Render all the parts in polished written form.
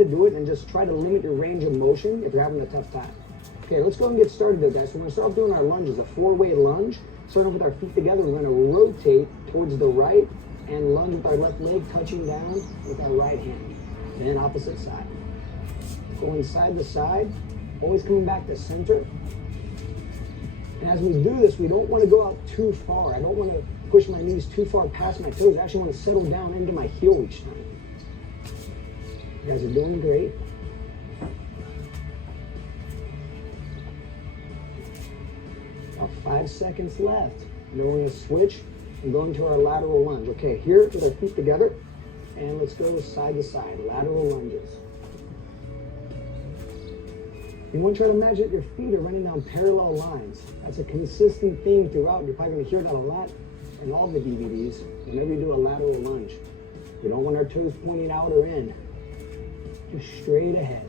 to do it and just try to limit your range of motion if you're having a tough time. Okay, let's go and get started though, guys. So we're gonna start off doing our lunges, a 4-way lunge. Starting with our feet together, we're gonna rotate towards the right and lunge with our left leg, touching down with our right hand. And then opposite side. Going side to side, always coming back to center. And as we do this, we don't want to go out too far. I don't want to push my knees too far past my toes. I actually want to settle down into my heel each time. You guys are doing great. About 5 seconds left. And then we're going to switch and go into our lateral lunge. Okay, here with our feet together. And let's go side to side, lateral lunges. You want to try to imagine that your feet are running down parallel lines. That's a consistent theme throughout. You're probably going to hear that a lot in all the DVDs whenever you do a lateral lunge. We don't want our toes pointing out or in. Just straight ahead.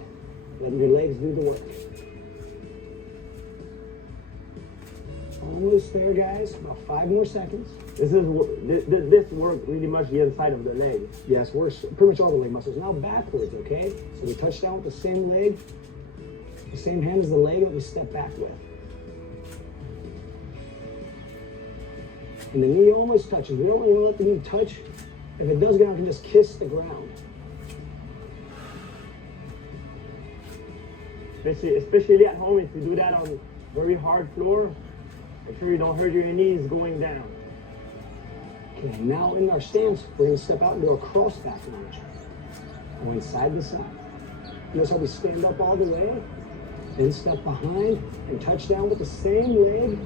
Letting your legs do the work. Almost there, guys. About 5 more seconds. This work really much the inside of the leg. Yes, we're pretty much all the leg muscles. Now backwards, okay? So we touch down with the same leg. The same hand as the leg that we step back with. And the knee almost touches. We don't want to let the knee touch. If it does get down, we can just kiss the ground. Especially at home, if you do that on very hard floor, make sure you don't hurt your knees going down. Okay, now in our stance, we're going to step out and do a cross back lunge. Going side to side. Notice how we stand up all the way. Then step behind and touch down with the same leg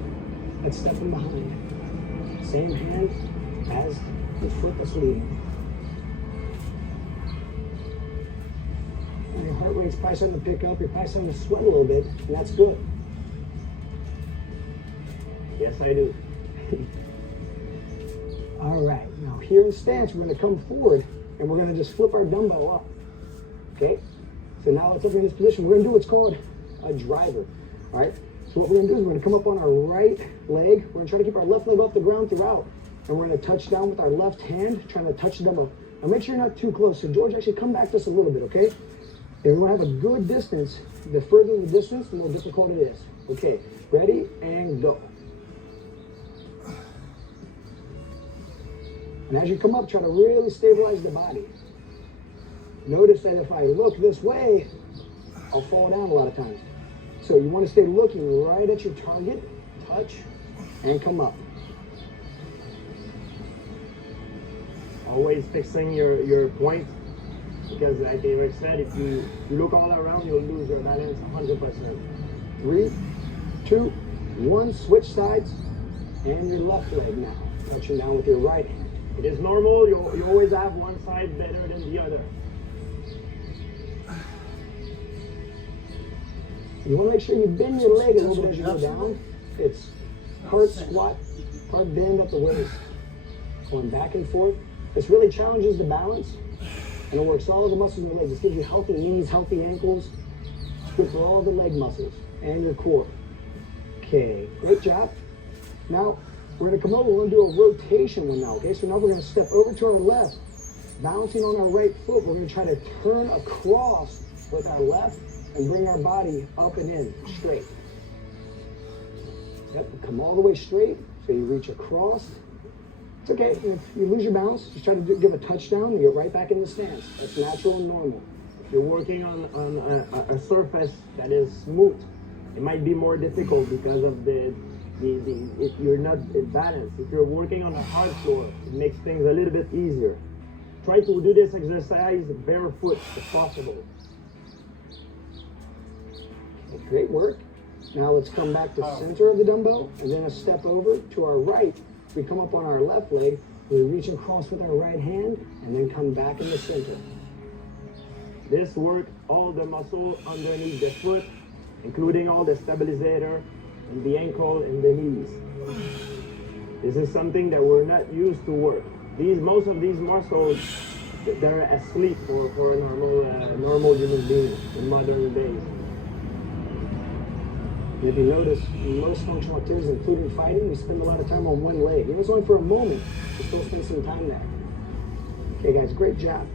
that's stepping behind. Same hand as the foot that's leading. And your heart rate's probably starting to pick up. You're probably starting to sweat a little bit, and that's good. Yes, I do. All right, now here in stance, we're going to come forward and we're going to just flip our dumbbell up. Okay? So now it's up in this position. We're going to do what's called a driver. All right, so what we're going to do is we're going to come up on our right leg. We're going to try to keep our left leg off the ground throughout, and we're going to touch down with our left hand, trying to touch the dumbbell. Now make sure you're not too close. So George, actually come back just a little bit, okay? If we want to have a good distance, the further the distance, the more difficult it is. Okay, ready and go. And as you come up, try to really stabilize the body. Notice that if I look this way, I'll fall down a lot of times. So you want to stay looking right at your target, touch, and come up. Always fixing your point, because like Eric said, if you look all around, you'll lose your balance 100%. 3, 2, 1, switch sides, and your left leg now, touching down with your right hand. It is normal, you always have one side better than the other. You want to make sure you bend your leg a little bit as you go down. It's hard squat, hard bend at the waist. Going back and forth. This really challenges the balance, and it works all of the muscles in your legs. This gives you healthy knees, healthy ankles. It's good for all the leg muscles and your core. Okay, great job. Now, we're going to come over, we're going to do a rotation one now, okay? So now we're going to step over to our left, balancing on our right foot. We're going to try to turn across with our left and bring our body up and in, straight. Yep, come all the way straight, so you reach across. It's okay, if you lose your balance, just try to give a touchdown and get right back in the stance. That's natural and normal. If you're working on a surface that is smooth, it might be more difficult because of if you're not in balance. If you're working on a hard floor, it makes things a little bit easier. Try to do this exercise barefoot if possible. Great work. Now let's come back to center of the dumbbell and then a step over to our right. We come up on our left leg, we reach across with our right hand and then come back in the center. This work all the muscle underneath the foot, including all the stabilizer and the ankle and the knees. This is something that we're not used to work. Most of these muscles, they're asleep for a normal human being in modern days. If you notice, in most functional activities, including fighting, we spend a lot of time on one leg. Even if it's only for a moment, we still spend some time there. Okay, guys, great job.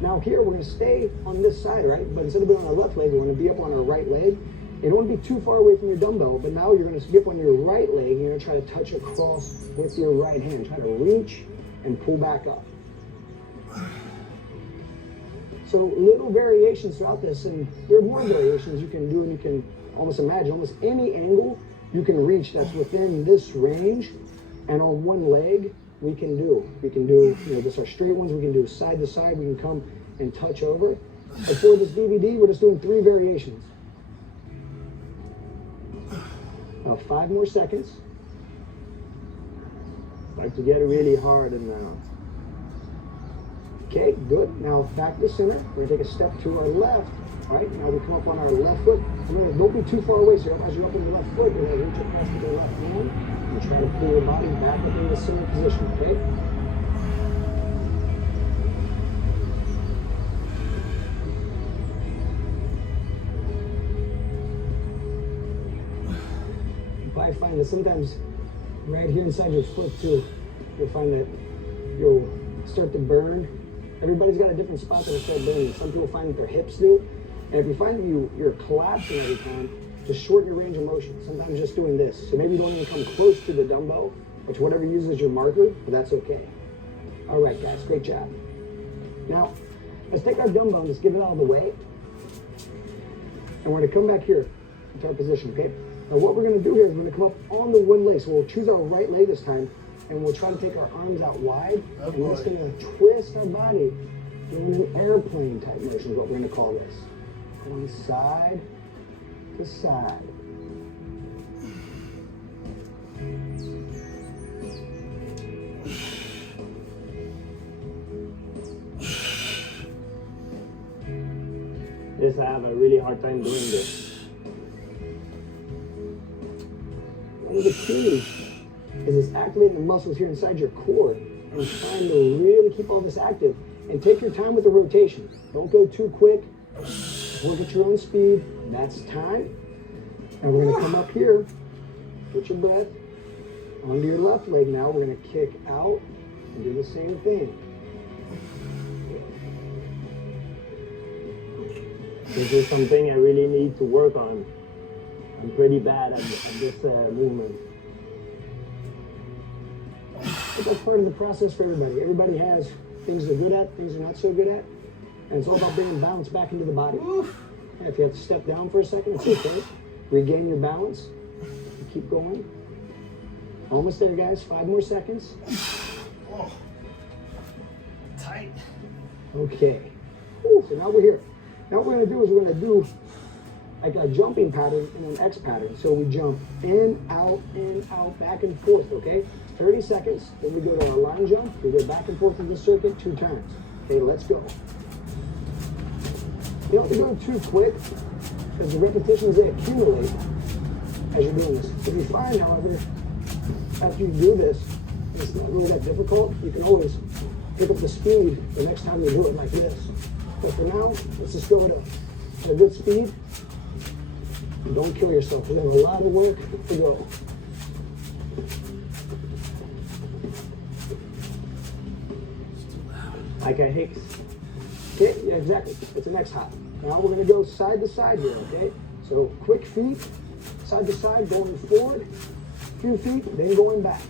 Now here, we're gonna stay on this side, right? But instead of being on our left leg, we're gonna be up on our right leg. You don't wanna be too far away from your dumbbell, but now you're gonna be up on your right leg, and you're gonna try to touch across with your right hand. Try to reach and pull back up. So little variations throughout this, and there are more variations you can do, and you can almost imagine almost any angle you can reach that's within this range, and on one leg we can do. We can do, just our straight ones, we can do side to side, we can come and touch over. But for this DVD, we're just doing 3 variations. 5 more seconds. Start to get really hard and now. Okay, good. Now back to center. We're gonna take a step to our left. All right, now we come up on our left foot. Remember, don't be too far away, so as you're up on your left foot, you're gonna reach across with your left hand and try to pull your body back up into the center position, okay? You probably find that sometimes right here inside your foot too, you'll find that you'll start to burn. Everybody's got a different spot that'll start burning. Some people find that their hips do. And if you find that you're collapsing every time, just shorten your range of motion. Sometimes just doing this. So maybe you don't even come close to the dumbbell, which whatever you use as your marker, but that's okay. All right, guys, great job. Now, let's take our dumbbell and just give it out of the way. And we're gonna come back here into our position, okay? Now what we're gonna do here is we're gonna come up on the one leg. So we'll choose our right leg this time, and we'll try to take our arms out wide, and we're just gonna twist our body, doing an airplane type motion is what we're gonna call this. Going side to side. I have a really hard time doing this. One of the keys is activating the muscles here inside your core and trying to really keep all this active. And take your time with the rotation. Don't go too quick. Work at your own speed. That's time. And we're gonna come up here, get your breath, onto your left leg now. We're gonna kick out and do the same thing. This is something I really need to work on. I'm pretty bad at this movement. But that's part of the process for everybody. Everybody has things they're good at, things they're not so good at. And it's all about bringing balance back into the body. Yeah, if you have to step down for a second, it's okay. Regain your balance. Keep going. Almost there, guys. 5 more seconds. Oh, tight. Okay. Whew, so now we're here. Now what we're going to do is we're going to do like a jumping pattern and an X pattern. So we jump in, out, back and forth, okay? 30 seconds. Then we go to our line jump. We go back and forth in the circuit 2 times. Okay, let's go. You don't have to go too quick because the repetitions, they accumulate as you're doing this. If you find, however, after you do this, it's not really that difficult, you can always pick up the speed the next time you do it like this. But for now, let's just go at a good speed. And don't kill yourself. We have a lot of work to go. Like a Hicks. Okay, yeah, exactly. It's an X hop. Now we're going to go side to side here, okay? So quick feet, side to side, going forward, few feet, then going back.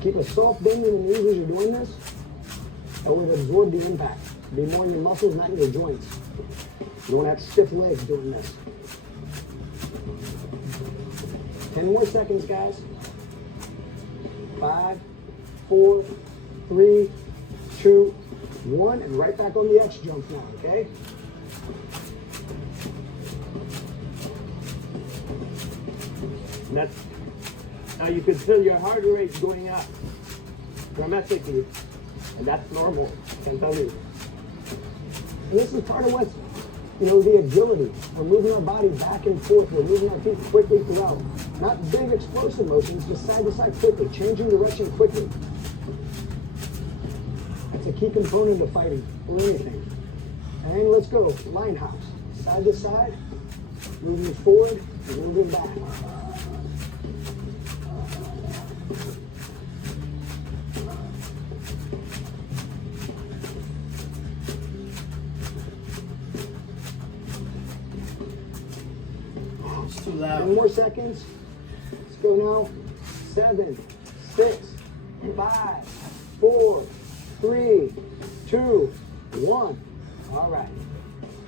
Keep a soft bend in the knees as you're doing this. That would absorb the impact. Be more in your muscles, not in your joints. You don't have stiff legs doing this. 10 more seconds, guys. 5, 4, 3, 2, 1, and right back on the X jump now, okay? Now you can feel your heart rate going up dramatically, and that's normal, I can tell you. And this is part of what's, the agility. We're moving our body back and forth. We're moving our feet quickly throughout. Not big explosive motions, just side to side quickly, changing direction quickly. That's a key component of fighting or anything. And let's go, line hops. Side to side, moving forward and moving back. loud. 10 more seconds. Let's go now. 7, 6, 5, 4, 3, 2, 1. All right.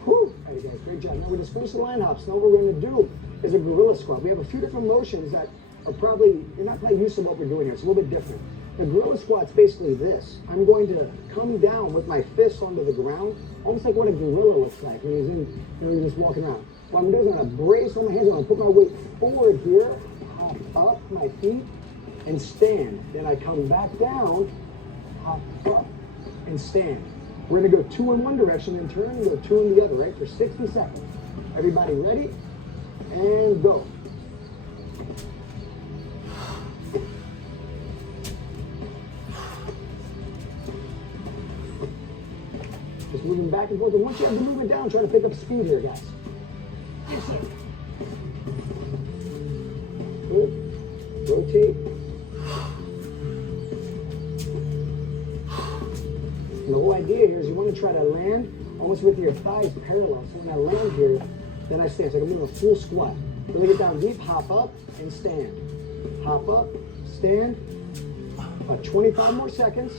Whew. All right, guys, great job. Now we're just finishing the line hops. Now what we're going to do is a gorilla squat. We have a few different motions that are probably, you're not quite used to what we're doing here. It's a little bit different. The gorilla squat's basically this. I'm going to come down with my fists onto the ground, almost like what a gorilla looks like when he's in, you're just walking around. What I'm going to do is I'm going to brace on my hands. I'm going to put my weight forward here, hop up my feet, and stand. Then I come back down, hop up, and stand. We're going to go 2 in one direction and turn and go 2 in the other, right, for 60 seconds. Everybody ready? And go. Just moving back and forth. And once you have the movement down, try to pick up speed here, guys. Good. Rotate. And the whole idea here is you want to try to land almost with your thighs parallel. So when I land here, then I stand. So I'm doing a full squat. Really get down deep, hop up, and stand. Hop up, stand. About 25 more seconds.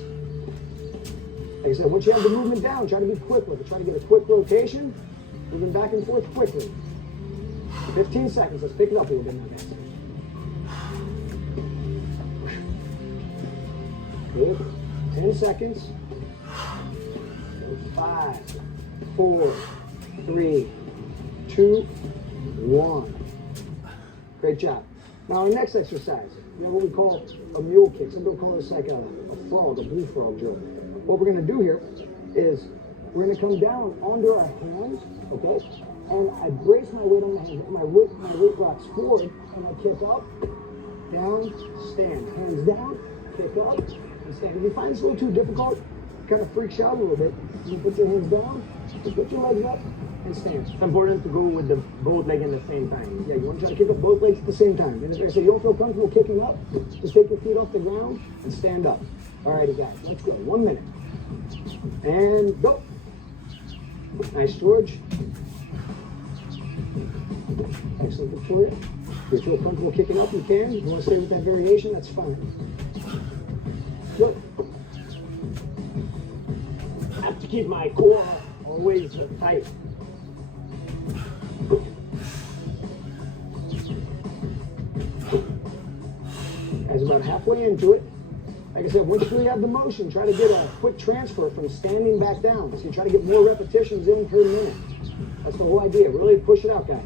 Like I said, once you have the movement down, try to be quick with it. Try to get a quick rotation, moving back and forth quickly. 15 seconds. Let's pick it up a little bit now, guys. Good. 10 seconds. 5, 4, 3, 2, 1. Great job. Now our next exercise, you know what we call a mule kick. Some people call this like a frog, a blue frog drill. What we're going to do here is we're going to come down onto our hands, okay? And I brace my weight on my hands. My weight rocks forward, and I kick up, down, stand. Hands down, kick up, and stand. If you find this a little too difficult, it kind of freaks you out a little bit. You put your hands down, just put your legs up, and stand. It's important to go with the both legs at the same time. Yeah, you want to try to kick up both legs at the same time. And if I say you don't feel comfortable kicking up, just take your feet off the ground and stand up. Alrighty, guys, let's go. 1 minute. And go. Nice, George. Excellent, Victoria. If you feel comfortable kicking up, you can. If you want to stay with that variation, that's fine. Good. I have to keep my core always tight. Guys, about halfway into it. Like I said, once you really have the motion, try to get a quick transfer from standing back down. So you try to get more repetitions in per minute. That's the whole idea. Really push it out, guys.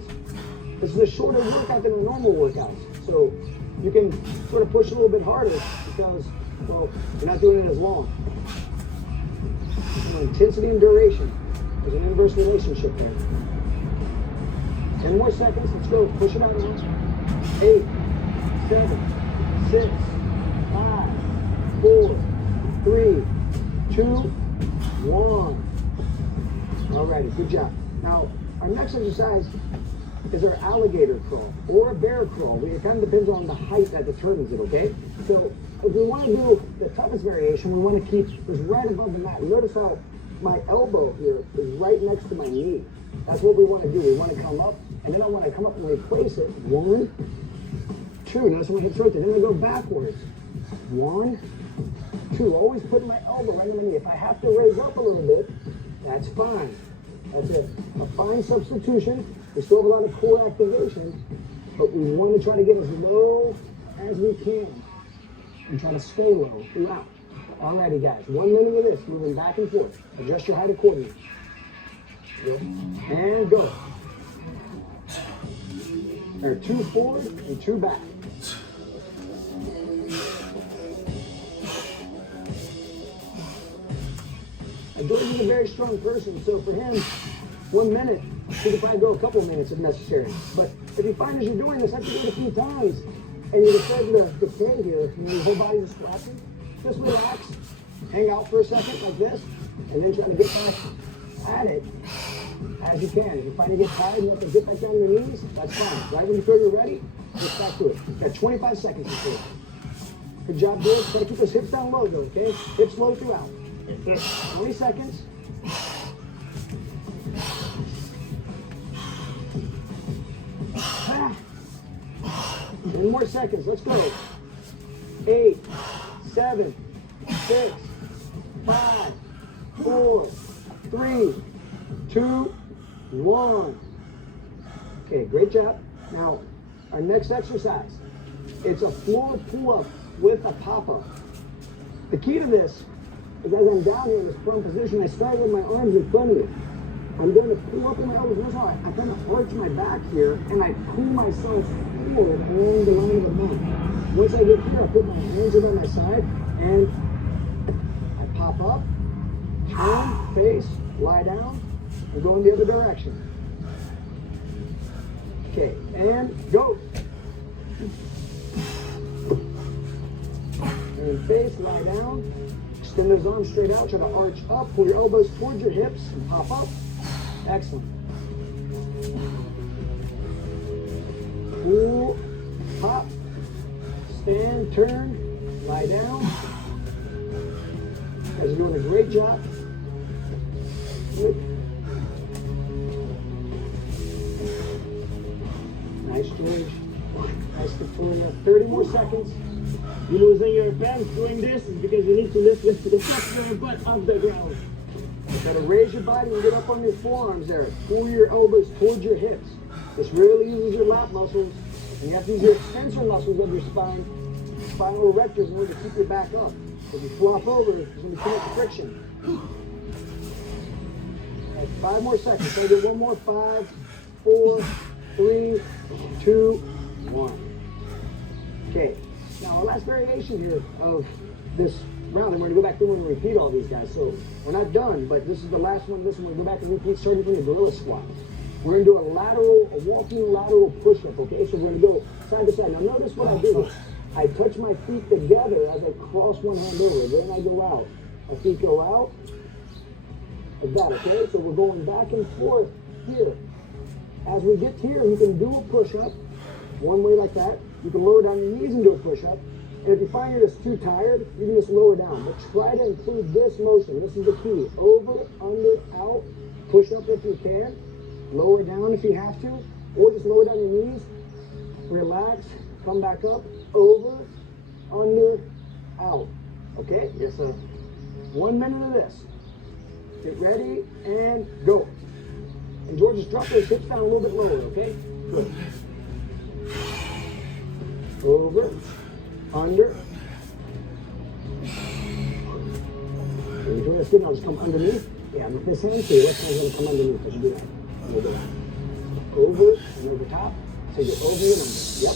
This is a shorter workout than a normal workout. So you can sort of push a little bit harder because, well, you're not doing it as long. So intensity and duration. There's an inverse relationship there. 10 more seconds. Let's go. Push it out. 8, 7, 6, 5, 4, 3, 2, 1. Alrighty, good job. Now, our next exercise is our alligator crawl or a bear crawl. It kind of depends on the height that determines it, okay? So, if we want to do the toughest variation, we want to keep this right above the mat. Notice how my elbow here is right next to my knee. That's what we want to do. We want to come up, and then I want to come up and replace it. 1, 2. Notice my hips right there. Then I go backwards. 1, 2. Always put my elbow right on my knee. If I have to raise up a little bit, that's fine. That's a fine substitution. We still have a lot of core activation, but we want to try to get as low as we can and try to stay low throughout. Alrighty, guys. 1 minute of this, moving back and forth. Adjust your height accordingly. Go. And go. There are 2 forward and 2 back. George is a very strong person, so for him, 1 minute, he could probably go a couple minutes if necessary. But if you find as you're doing this, after you do it a few times, and you're starting to decay here, and your whole body is collapsing, just relax, hang out for a second like this, and then try to get back at it as you can. If you find you get tired and you have to get back down your knees, that's fine. Right when you feel you're ready, get back to it. You've got 25 seconds to do it. Good job, George. Try to keep those hips down low, though, okay? Hips low throughout. 20 seconds. 10 more seconds. Let's go. 8, 7, 6, 5, 4, 3, 2, 1. Okay, great job. Now, our next exercise, it's a floor pull-up with a pop-up. The key to this is as I'm down here in this prone position, I start with my arms in front of me. I'm going to pull up with my elbows. Notice how I kind of arch my back here, and I pull myself forward along the line of the mat. Once I get here, I put my hands over my side, and I pop up, turn, face, lie down, and go in the other direction. Okay, and go. And face, lie down. Extend those arms straight out. Try to arch up. Pull your elbows towards your hips and pop up. Excellent. Pull, pop, stand, turn, lie down. You guys are doing a great job. Good. Nice, George. Nice, Victoria. 30 more seconds. You losing your balance doing this is because you need to lift your butt off the ground. You gotta raise your body and get up on your forearms there. Pull your elbows towards your hips. This really uses your lat muscles, and you have to use your extensor muscles of your spine, spinal erectors, in order to keep your back up. If you flop over, there's gonna be too much friction. Right, 5 more seconds. So I do one more. 5, 4, 3, 2, 1. Okay. Now, our last variation here of this round, and we're going to go back through and repeat all these guys. So we're not done, but this is the last one. This one, we'll go back and repeat starting from the gorilla squat. We're going to do a walking lateral push-up, okay? So we're going to go side to side. Now, notice what I do. I touch my feet together as I cross one hand over. Then I go out. My feet go out like that, okay? So we're going back and forth here. As we get here, you can do a push-up one way like that. You can lower down your knees and do a push-up. And if you find you're just too tired, you can just lower down. But try to include this motion. This is the key. Over, under, out. Push up if you can. Lower down if you have to. Or just lower down your knees. Relax. Come back up. Over, under, out. Okay? Yes, sir. 1 minute of this. Get ready and go. And George, just drop those hips down a little bit lower, okay? Good. Over, under. That's good. Now just come underneath. Yeah, with this hand, so your left hand's going to come underneath as you do that. We'll do that. Over and over top. So you're over and under. Yep.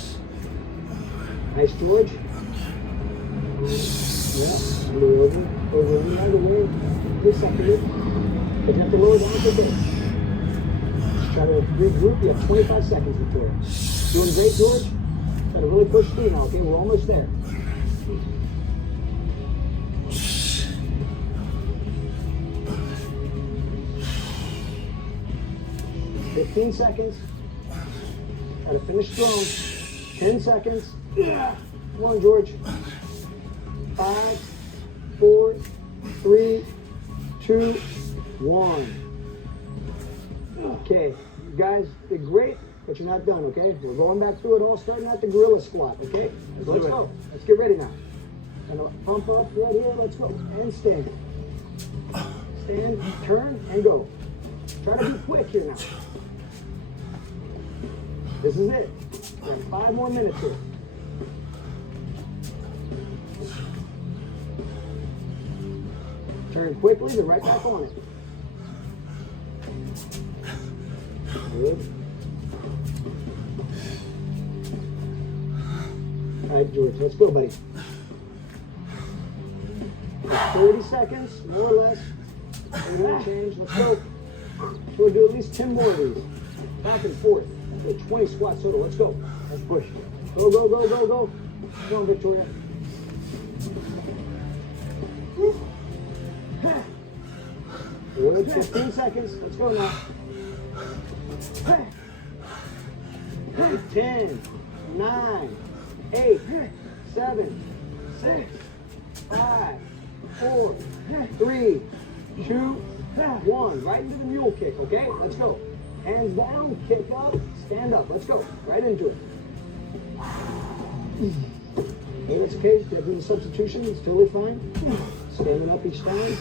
Nice, George. Yeah. Over and under. Way. Just second it. But you have to lower down a bit. Just try to regroup. You have 25 seconds, Victoria. Doing great, George. Gotta really push through now, okay? We're almost there. $15 seconds. Gotta finish strong. 10 seconds. Come on, George. 5, 4, 3, 2, 1. Okay, you guys did great. But you're not done, okay? We're going back through it all, starting at the gorilla squat, okay? So let's go. Let's get ready now. And pump up right here. Let's go. And stand. Stand, turn, and go. Try to be quick here now. This is it. We have 5 more minutes here. Turn quickly, then right back on it. Good. All right, George, let's go, buddy. 30 seconds, more or less. We're going to change. Let's go. So we'll do at least 10 more of these. Back and forth. 20 squats total. Let's go. Let's push. Go, go, go, go, go. Come on, Victoria. Good. 15 seconds. Let's go now. 10, 9, 8, 7, 6, 5, 4, 3, 2, 1. Right into the mule kick, okay? Let's go. Hands down, kick up, stand up. Let's go. Right into it. Hey, it's okay. If there's a substitution, it's totally fine. Standing up each time.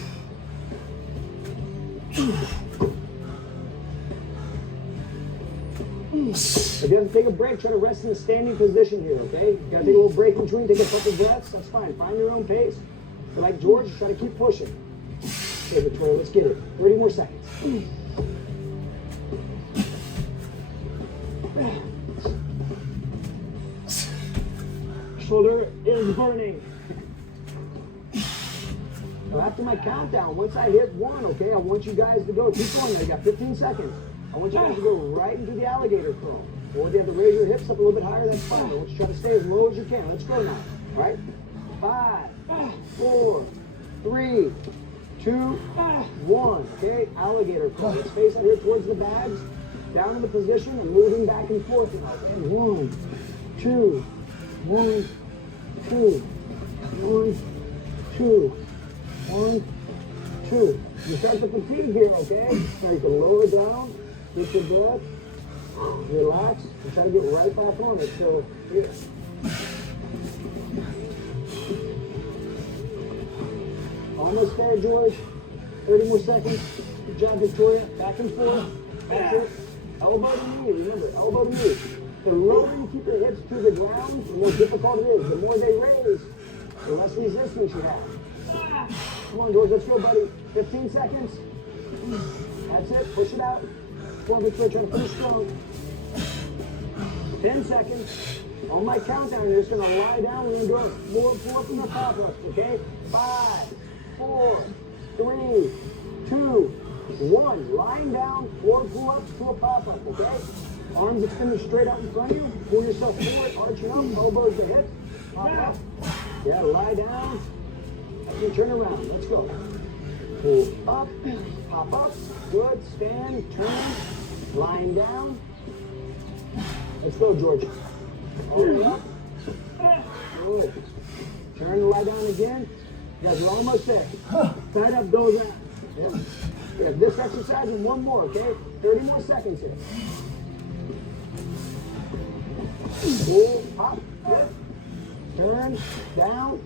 If you have to take a break, try to rest in a standing position here, okay? You gotta take a little break in between, take a couple breaths, that's fine. Find your own pace. But like George, try to keep pushing. Okay, Victoria, let's get it. 30 more seconds. Shoulder is burning. Now after my countdown, once I hit 1, okay, I want you guys to go. Keep going there. You got 15 seconds. I want you guys to go right into the alligator curl. Or if you have to raise your hips up a little bit higher, that's fine. I want you to try to stay as low as you can. Let's go now. All right? 5, 4, 3, 2, 1. Okay, alligator curl. Let's face out here towards the bags. Down in the position and moving back and forth now. Okay, 1, 2, 1, 2, 1, 2, 1, 2. You start to fatigue here, okay? Now you can lower down, get your breath, relax, and try to get right back on it. So here. Almost there, George. 30 more seconds. Good job, Victoria. Back and forth. That's it. Elbow to knee. Remember, elbow to knee. The lower you keep your hips to the ground, the more difficult it is. The more they raise, the less resistance you have. Come on, George. Let's go, buddy. 15 seconds. That's it. Push it out. Come on, Victoria. Trying to finish strong. 10 seconds. On my countdown, you're just going to lie down. We're going to do more pull-ups and pop-ups, okay? 5, 4, 3, 2, 1. Lying down, 4 pull-ups to a pop-up, okay? Arms extended straight out in front of you. Pull yourself forward, arching up, elbows to hips. Pop up. Yeah, lie down. And turn around. Let's go. Pull up, pop up. Good. Stand, turn, lying down. Let's go, George. All the way up. Good. Turn and lie down again. You guys are almost there. Tight up those abs. Yep. We have this exercise and one more, okay? 30 more seconds here. Pull, pop, lift, turn, down.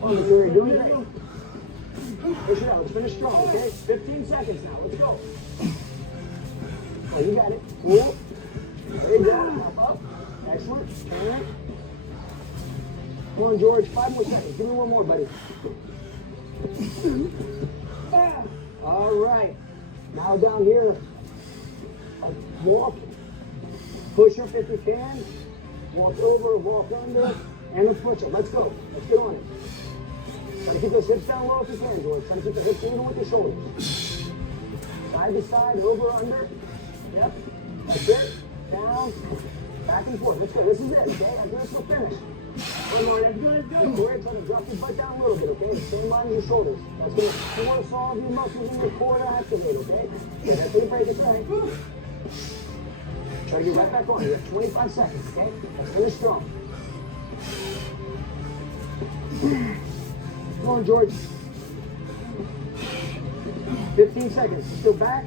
Oh, Victoria, doing great. Push it out. Let's finish strong, okay? 15 seconds now. Let's go. Oh, you got it. Pull. There you go. Pop up. Excellent. Turn. Come on, George. 5 more seconds. Give me one more, buddy. All right. Now down here, walk. Push up if you can. Walk over, walk under, and a push up. Let's go. Let's get on it. Try to keep those hips down low if you can, George. Try to keep the hips even with the shoulders. Side to side, over, under. Yep. That's it. Down. Back and forth. Let's go. This is it, okay? After this, we'll finish. One more. That's good. That's good. Go ahead. Try to drop your butt down a little bit, okay? Same line as your shoulders. That's going to force all of your muscles in your core to activate, okay? Yeah, that's the break. It's right. Try to get right back on. You have 25 seconds, okay? Let's finish strong. Come on, George. 15 seconds. Let's go back.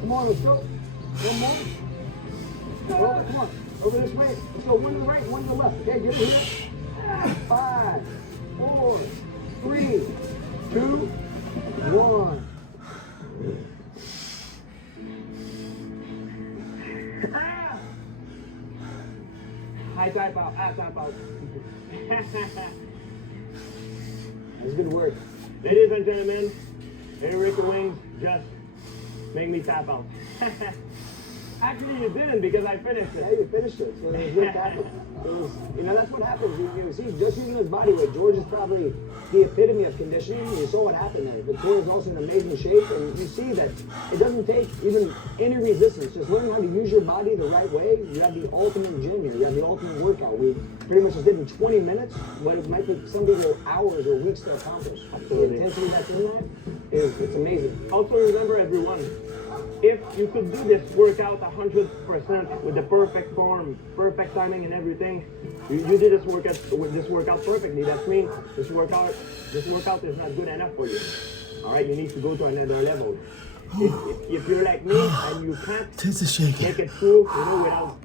Come on, let's go. One more. Oh, come on. Over this way. Let's go one to the right, one to the left. Okay, get it here. 5, 4, 3, 2, 1. High tap out, tap out. That's good work. Ladies and gentlemen, Eric Wings just made me tap out. Actually, you didn't because I finished Yeah, it. you finished it. So it was good tackle. It was, that's what happens. You see, just using his body weight, George is probably the epitome of conditioning. You saw what happened there. Victoria's also in amazing shape, and you see that it doesn't take even any resistance. Just learn how to use your body the right way. You have the ultimate gym here. You have the ultimate workout. We pretty much just did in 20 minutes, but it might take some people hours or weeks to accomplish. The intensity that's in that it's amazing. Also remember, everyone, if you could do this workout 100% with the perfect form, perfect timing and everything, you did this workout perfectly. That means this workout is not good enough for you. All right, you need to go to another level. If you're like me and you can't Tastes shaky. make it through, without